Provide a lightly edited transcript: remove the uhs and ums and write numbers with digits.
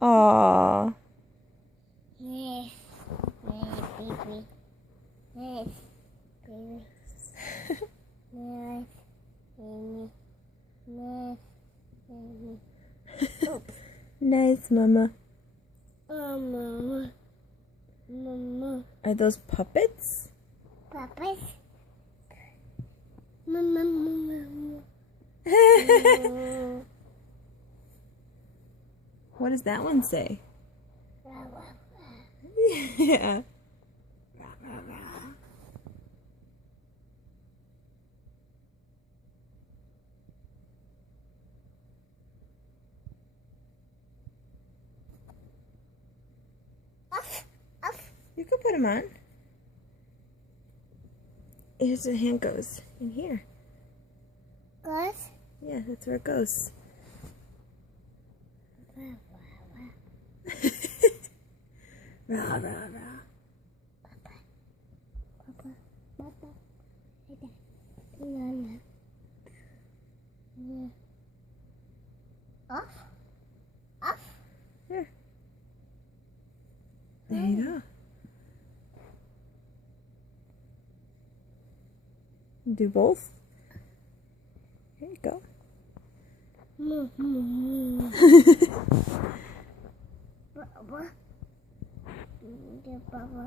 Aww. Yes. Yes, baby. Yes, baby. Yes, baby. Yes, baby. Oops. Nice, Mama. Mama. Mama. Are those puppets? Papa's. Mama, mama. What does that one say? Rah, rah, rah. Yeah. Rah, rah, rah. Off, off. You can put them on. Here's where the hand goes. In here. Goes. Yeah, that's where it goes. Rah, rah, rah. Rah, rah, rah. Papa. Papa. Papa. Ada. Nana. Yeah. Off. Off. Here. There you go. Do both. There you go. Papa. Papa.